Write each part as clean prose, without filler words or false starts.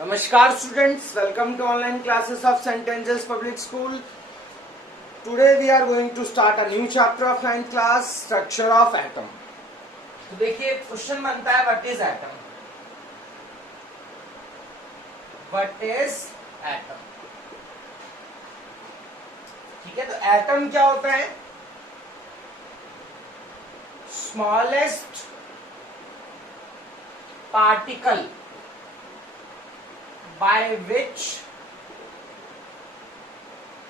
Namaskar students, welcome to online classes of St. Angel's Public School. Today we are going to start a new chapter of 9th class, structure of atom. तो देखिए question बनता है what is atom. What is atom. ठीक है, तो atom क्या होता है? Smallest particle by which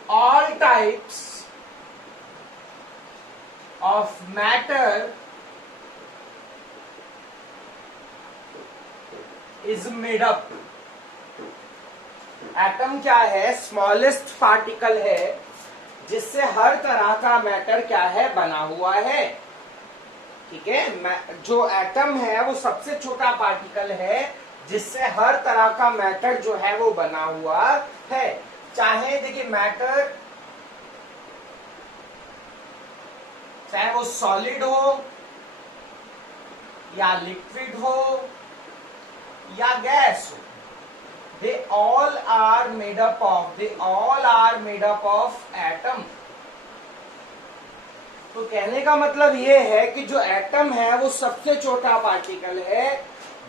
all types of matter is made up. Atom क्या है? स्मॉलेस्ट पार्टिकल है जिससे हर तरह का मैटर क्या है, बना हुआ है. ठीक है, जो एटम है वो सबसे छोटा पार्टिकल है जिससे हर तरह का मैटर जो है वो बना हुआ है. चाहे देखिए मैटर चाहे वो सॉलिड हो या लिक्विड हो या गैस हो, they all are made up of atom. तो कहने का मतलब ये है कि जो एटम है वो सबसे छोटा पार्टिकल है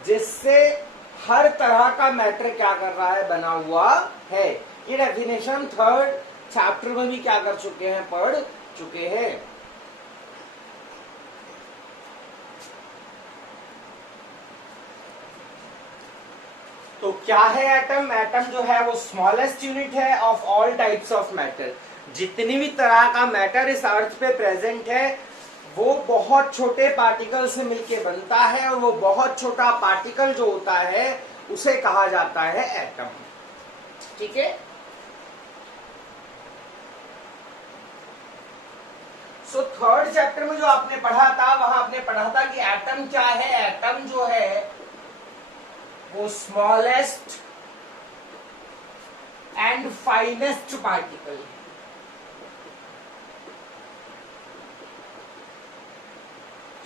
जिससे हर तरह का मैटर क्या कर रहा है, बना हुआ है. ये डेफिनेशन थर्ड चैप्टर में भी क्या कर चुके हैं, पढ़ चुके हैं. तो क्या है एटम? एटम जो है वो स्मॉलेस्ट यूनिट है of all types of matter. जितनी भी तरह का मैटर इस अर्थ पे प्रेजेंट है वो बहुत छोटे पार्टिकल से मिलके बनता है, और वो बहुत छोटा पार्टिकल जो होता है उसे कहा जाता है एटम. ठीक है, सो थर्ड चैप्टर में जो आपने पढ़ा था वहां आपने पढ़ा था कि एटम क्या है. एटम जो है वो स्मॉलेस्ट एंड फाइनेस्ट पार्टिकल है.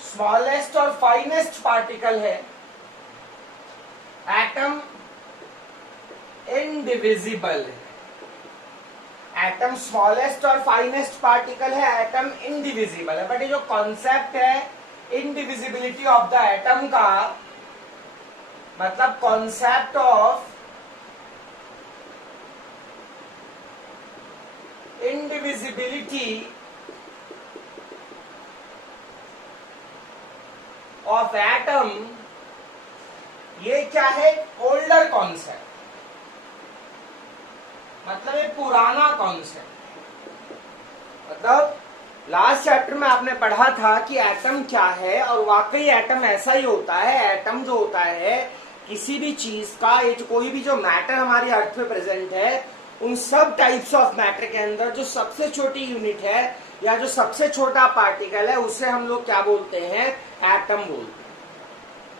स्मॉलेस्ट और फाइनेस्ट पार्टिकल है. एटम इनडिविजिबल है. एटम स्मॉलेस्ट और फाइनेस्ट पार्टिकल है, एटम इनडिविजिबल है. बट ये जो कॉन्सेप्ट है इनडिविजिबिलिटी ऑफ द एटम का, मतलब concept of indivisibility of atom, ये क्या है? ओल्डर कॉन्सेप्ट, मतलब ये पुराना कॉन्सेप्ट. मतलब लास्ट चैप्टर में आपने पढ़ा था कि एटम क्या है, और वाकई एटम ऐसा ही होता है. एटम जो होता है किसी भी चीज का, ये कोई भी जो मैटर हमारी अर्थ पे प्रेजेंट है, उन सब टाइप्स ऑफ मैटर के अंदर जो सबसे छोटी यूनिट है या जो सबसे छोटा पार्टिकल है उसे हम लोग क्या बोलते हैं? एटम बोलते हैं.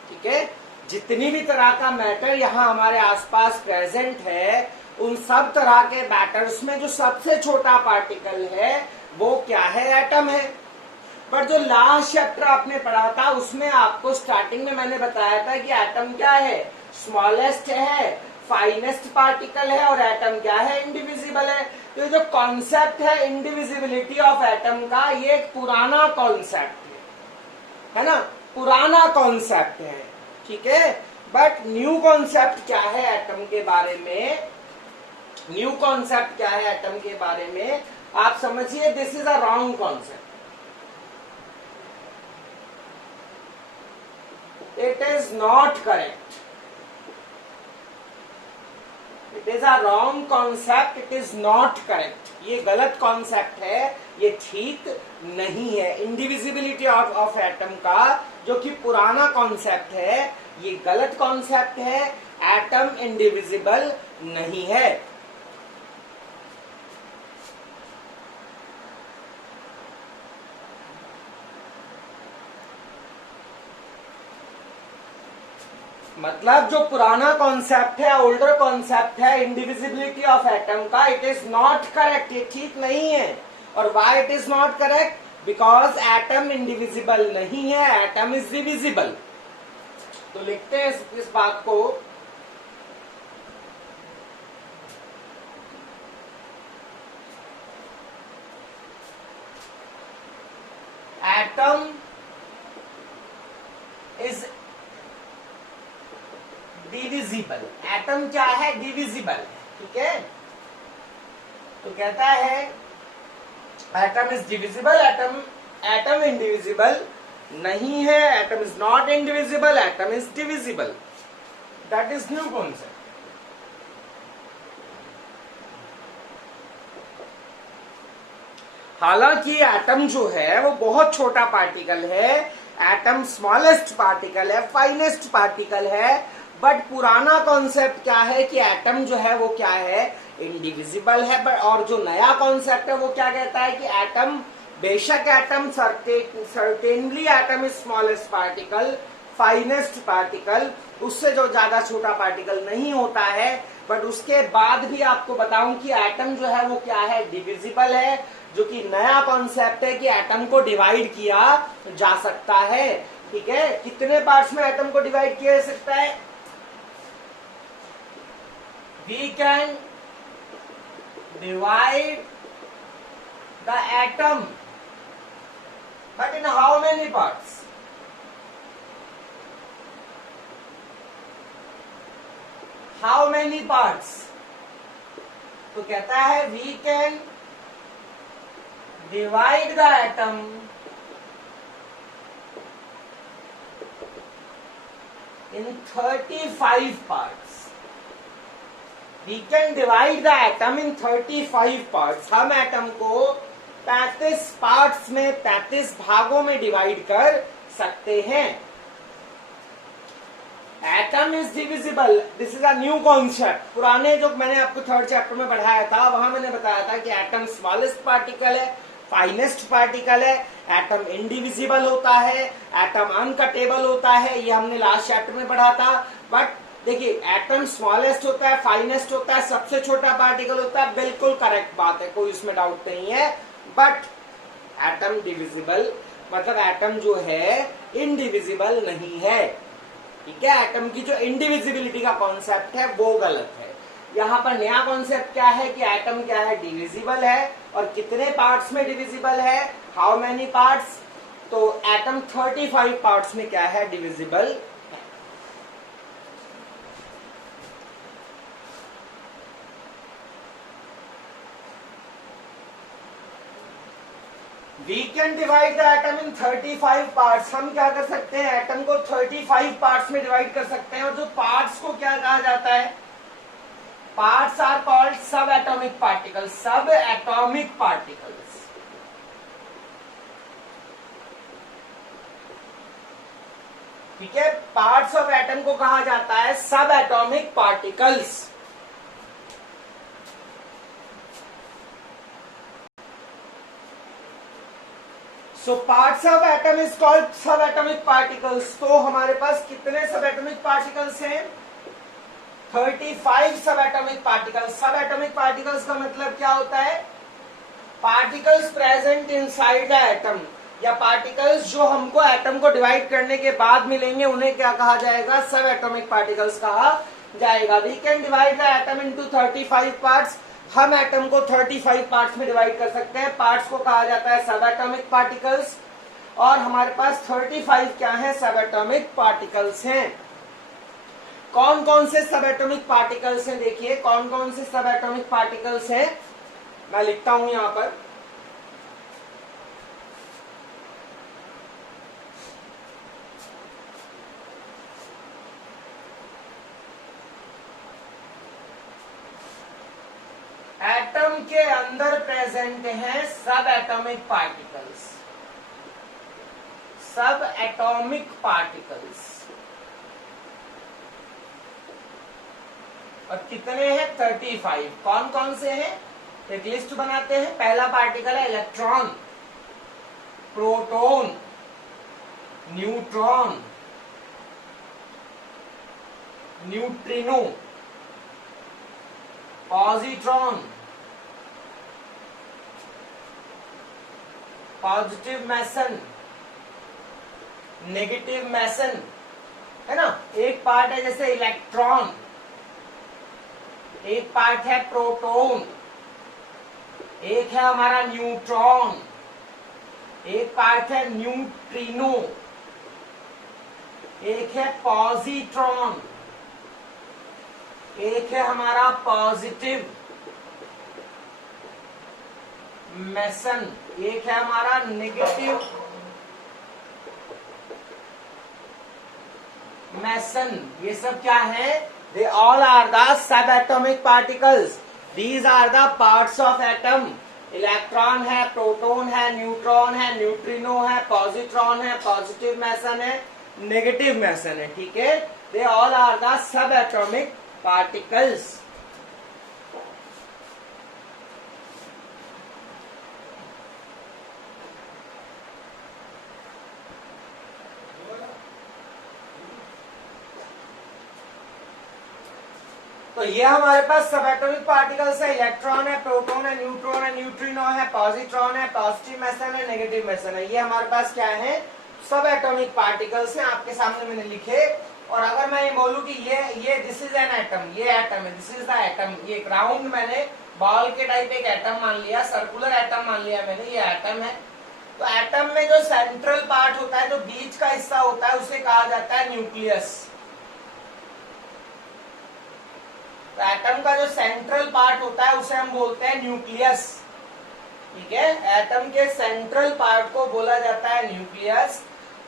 ठीक है, जितनी भी तरह का मैटर यहाँ हमारे आसपास प्रेजेंट है उन सब तरह के मैटर्स में जो सबसे छोटा पार्टिकल है वो क्या है? एटम है. पर जो लास्ट चैप्टर आपने पढ़ा था उसमें आपको स्टार्टिंग में मैंने बताया था कि एटम क्या है? स्मॉलेस्ट है, फाइनेस्ट पार्टिकल है, और एटम क्या है? इंडिविजिबल है. तो जो कॉन्सेप्ट है इंडिविजिबिलिटी ऑफ एटम का, ये एक पुराना कॉन्सेप्ट है ना, पुराना कॉन्सेप्ट है. ठीक है, बट न्यू कॉन्सेप्ट क्या है एटम के बारे में? न्यू कॉन्सेप्ट क्या है एटम के बारे में आप समझिए. This is a wrong concept. It is not correct. It is a wrong concept. It is not correct. ये गलत कॉन्सेप्ट है, ये ठीक नहीं है. इंडिविजिबिलिटी ऑफ एटम का जो कि पुराना कॉन्सेप्ट है, ये गलत कॉन्सेप्ट है. एटम इंडिविजिबल नहीं है. मतलब जो पुराना कॉन्सेप्ट है, ओल्डर कॉन्सेप्ट है इंडिविजिबिलिटी ऑफ एटम का, इट इज नॉट करेक्ट. ये ठीक नहीं है. और why it is not correct? Because atom indivisible नहीं है, एटम इज डिविजिबल. तो लिखते हैं इस बात को एटम इज डिविजिबल। एटम क्या है? डिविजिबल। ठीक है, तो कहता है atom is divisible, atom indivisible नहीं है, atom is not indivisible, atom is divisible. That is new concept. हालांकि एटम जो है वो बहुत छोटा पार्टिकल है, एटम स्मॉलेस्ट पार्टिकल है, फाइनेस्ट पार्टिकल है, बट पुराना कॉन्सेप्ट क्या है कि एटम जो है वो क्या है? इंडिविजिबल है। बट और जो नया कॉन्सेप्ट है वो क्या कहता है कि एटम, बेशक atom certainly atom is smallest particle, finest particle, उससे जो ज्यादा छोटा पार्टिकल नहीं होता है, बट उसके बाद भी आपको बताऊं कि एटम जो है वो क्या है? डिविजिबल है, जो कि नया कॉन्सेप्ट है कि एटम को डिवाइड किया जा सकता है। ठीक है, कितने पार्ट्स में एटम को डिवाइड किया जा सकता है? We can divide the atom, but in how many parts? How many parts? तो कहता है we can divide the atom in 35 parts. We can divide the atom in 35 parts. हम एटम को 35 पार्ट्स में, 35 भागों में डिवाइड कर सकते हैं। Atom is divisible, this is a new concept. पुराने जो मैंने आपको थर्ड चैप्टर में पढ़ाया था वहां मैंने बताया था कि एटम स्मॉलेस्ट पार्टिकल है, फाइनेस्ट पार्टिकल है, एटम इंडिविजिबल होता है, एटम अनकटेबल होता है, ये हमने लास्ट चैप्टर में पढ़ा था। बट देखिए, एटम स्मॉलेस्ट होता है, फाइनेस्ट होता है, सबसे छोटा पार्टिकल होता है, बिल्कुल करेक्ट बात है, कोई इसमें डाउट नहीं है। बट एटम डिविजिबल मतलब एटम जो है इनडिविजिबल नहीं है। ठीक है, एटम की जो इंडिविजिबिलिटी का कॉन्सेप्ट है वो गलत है। यहाँ पर नया कॉन्सेप्ट क्या है कि एटम क्या है? डिविजिबल है। और कितने पार्ट्स में डिविजिबल है? How many parts? तो एटम 35 पार्ट्स में क्या है? डिविजिबल है। We can divide the atom in 35 parts. हम क्या कर सकते हैं? एटम को 35 पार्ट्स में डिवाइड कर सकते हैं। और जो पार्ट्स को क्या कहा जाता है? पार्ट्स आर कॉल्ड सब एटॉमिक पार्टिकल्स। सब एटॉमिक पार्टिकल्स। ठीक है, पार्ट्स ऑफ एटम को कहा जाता है सब atomic particles. So parts of atom is called सब एटॉमिक पार्टिकल्स। तो हमारे पास कितने सब एटॉमिक पार्टिकल्स हैं? 35 सब एटॉमिक पार्टिकल्स। सब एटॉमिक पार्टिकल्स का मतलब क्या होता है? Particles present inside the atom, या पार्टिकल्स जो हमको एटम को डिवाइड करने के बाद मिलेंगे उन्हें क्या कहा जाएगा? सब एटॉमिक पार्टिकल्स कहा जाएगा। We can divide the atom into 35 parts. हम एटम को 35 पार्ट्स में डिवाइड कर सकते हैं। पार्ट्स को कहा जाता है सब एटॉमिक पार्टिकल्स। और हमारे पास 35 क्या है? सब एटॉमिक पार्टिकल्स हैं। कौन कौन से सब एटॉमिक पार्टिकल्स हैं? देखिए कौन कौन से सब एटॉमिक पार्टिकल्स हैं, मैं लिखता हूं यहां पर। एटम के अंदर प्रेजेंट हैं सब एटॉमिक पार्टिकल्स। सब एटॉमिक पार्टिकल्स और कितने हैं? 35। कौन कौन से हैं? एक लिस्ट बनाते हैं। पहला पार्टिकल है electron, proton, neutron, neutrino, positron, positive meson, negative meson, है ना। एक पार्ट है जैसे इलेक्ट्रॉन, एक पार्ट है प्रोटॉन, एक है हमारा न्यूट्रॉन, एक पार्ट है न्यूट्रिनो, एक है पॉजिट्रॉन, एक है हमारा पॉजिटिव मेसन, एक है हमारा नेगेटिव मेसन। ये सब क्या है? They all are the sub atomic particles. These are the parts of atom. Electron है, प्रोटॉन है, न्यूट्रॉन है, न्यूट्रिनो है, पॉजिट्रॉन है, पॉजिटिव मेसन है, नेगेटिव मेसन है। ठीक है, they all are the sub atomic particles. तो ये हमारे पास सब एटॉमिक पार्टिकल्स है। इलेक्ट्रॉन है, प्रोटॉन है, न्यूट्रॉन है, न्यूट्रिनो है, पॉजिट्रॉन है, पॉजिटिव मेसन है, नेगेटिव मेसन है। ये हमारे पास क्या है? सब एटॉमिक पार्टिकल्स हैं, आपके सामने मैंने लिखे। और अगर मैं ये बोलूं कि ये दिस इज एन एटम, ये एटम है, दिस इज द एटम, ये एक राउंड मैंने बॉल के टाइप एक एटम मान लिया, सर्कुलर एटम मान लिया मैंने, ये एटम है। तो एटम में जो सेंट्रल पार्ट होता है, जो बीच का हिस्सा होता है, उसे कहा जाता है न्यूक्लियस। तो एटम का जो सेंट्रल पार्ट होता है उसे हम बोलते हैं न्यूक्लियस। ठीक है, एटम के सेंट्रल पार्ट को बोला जाता है न्यूक्लियस।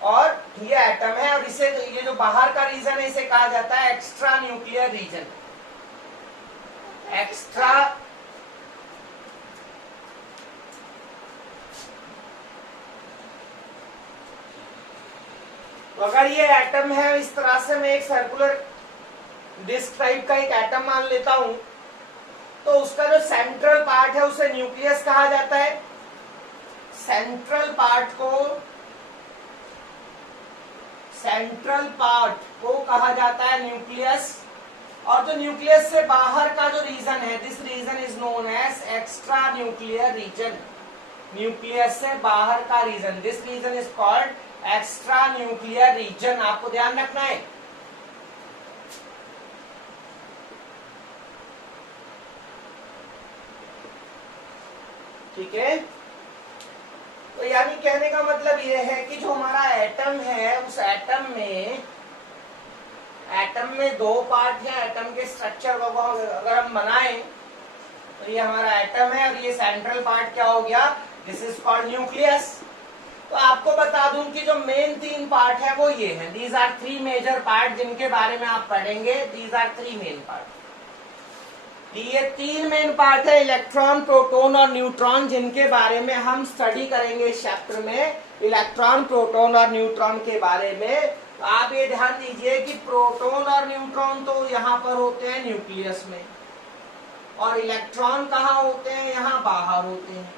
और ये एटम है, और इसे ये जो बाहर का रीजन है इसे कहा जाता है एक्स्ट्रा न्यूक्लियर रीजन। एक्स्ट्रा तो अगर ये एटम है, इस तरह से मैं एक सर्कुलर डिस्क टाइप का एक एटम मान लेता हूं, तो उसका जो सेंट्रल पार्ट है उसे न्यूक्लियस कहा जाता है। सेंट्रल पार्ट को कहा जाता है न्यूक्लियस। और जो न्यूक्लियस से बाहर का जो रीजन है, this region is known as extra nuclear region. Nucleus से बाहर का region, this region is called extra nuclear region. आपको ध्यान रखना है। ठीक है, तो यानी कहने का मतलब यह है कि जो हमारा एटम है, उस एटम में दो पार्ट है। एटम के स्ट्रक्चर को अगर हम बनाएं तो ये हमारा एटम है, और ये सेंट्रल पार्ट क्या हो गया? This is called nucleus. तो आपको बता दूं कि जो मेन तीन पार्ट है वो ये है। These are three major part जिनके बारे में आप पढ़ेंगे। These are three main part. ये तीन मेन पार्ट है, इलेक्ट्रॉन, प्रोटॉन और न्यूट्रॉन, जिनके बारे में हम स्टडी करेंगे इस चैप्टर में। इलेक्ट्रॉन, प्रोटॉन और न्यूट्रॉन के बारे में तो आप ये ध्यान दीजिए कि प्रोटॉन और न्यूट्रॉन तो यहाँ पर होते हैं न्यूक्लियस में, और इलेक्ट्रॉन कहाँ होते हैं? यहाँ बाहर होते हैं।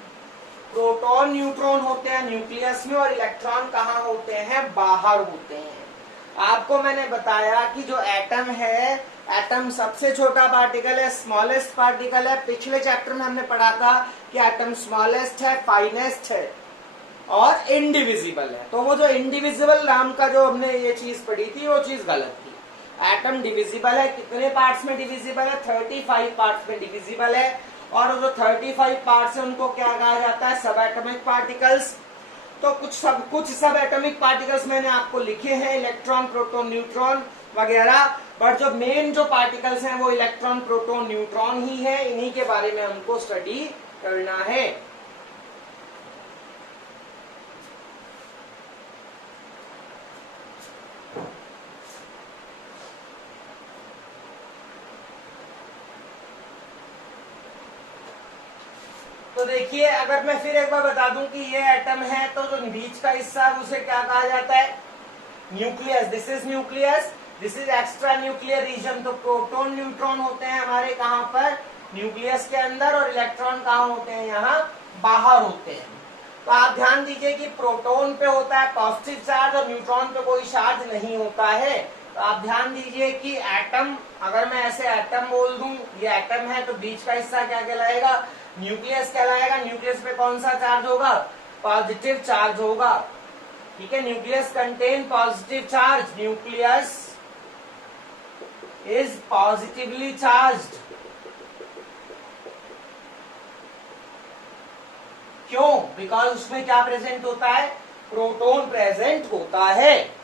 प्रोटॉन, न्यूट्रॉन होते हैं न्यूक्लियस में, और इलेक्ट्रॉन कहाँ होते हैं? बाहर होते हैं। आपको मैंने बताया कि जो एटम है, एटम सबसे छोटा पार्टिकल है, स्मॉलेस्ट पार्टिकल है। पिछले चैप्टर में हमने पढ़ा था कि एटम स्मॉलेस्ट है, फाइनेस्ट है और इनडिविजिबल है। तो वो जो इनडिविजिबल नाम का जो हमने ये चीज पढ़ी थी, वो चीज गलत थी। एटम डिविजिबल है। कितने पार्ट्स में डिविजिबल है? 35 पार्ट्स में डिविजिबल है। और जो 35 पार्ट्स है उनको क्या कहा जाता है? सब एटॉमिक पार्टिकल्स। तो कुछ सब एटॉमिक पार्टिकल्स मैंने आपको लिखे हैं, इलेक्ट्रॉन, प्रोटॉन, न्यूट्रॉन वगैरह। बट जो मेन जो पार्टिकल्स हैं वो इलेक्ट्रॉन, प्रोटॉन, न्यूट्रॉन ही है। इन्हीं के बारे में हमको स्टडी करना है। तो देखिए, अगर मैं फिर एक बार बता दूं कि ये एटम है, तो जो बीच का हिस्सा है उसे क्या कहा जाता है? Nucleus. This is nucleus, this is extra nuclear reason. तो प्रोटॉन, न्यूट्रॉन होते हैं हमारे कहाँ पर? न्यूक्लियस के अंदर। और इलेक्ट्रॉन कहाँ होते हैं? यहाँ बाहर होते हैं। तो आप ध्यान दीजिए कि प्रोटॉन पे होता है पॉजिटिव चार्ज और न्यूट्रॉन पे कोई चार्ज नहीं होता है। तो आप ध्यान दीजिए कि एटम, अगर मैं ऐसे एटम बोल दूं, ये एटम है, तो बीच का हिस्सा क्या कहलाएगा? न्यूक्लियस कहलाएगा। न्यूक्लियस पे कौन सा चार्ज होगा? पॉजिटिव चार्ज होगा। ठीक है, nucleus contain positive charge. Nucleus is positively charged. क्यों? बिकॉज उसमें क्या प्रेजेंट होता है, प्रोटॉन प्रेजेंट होता है।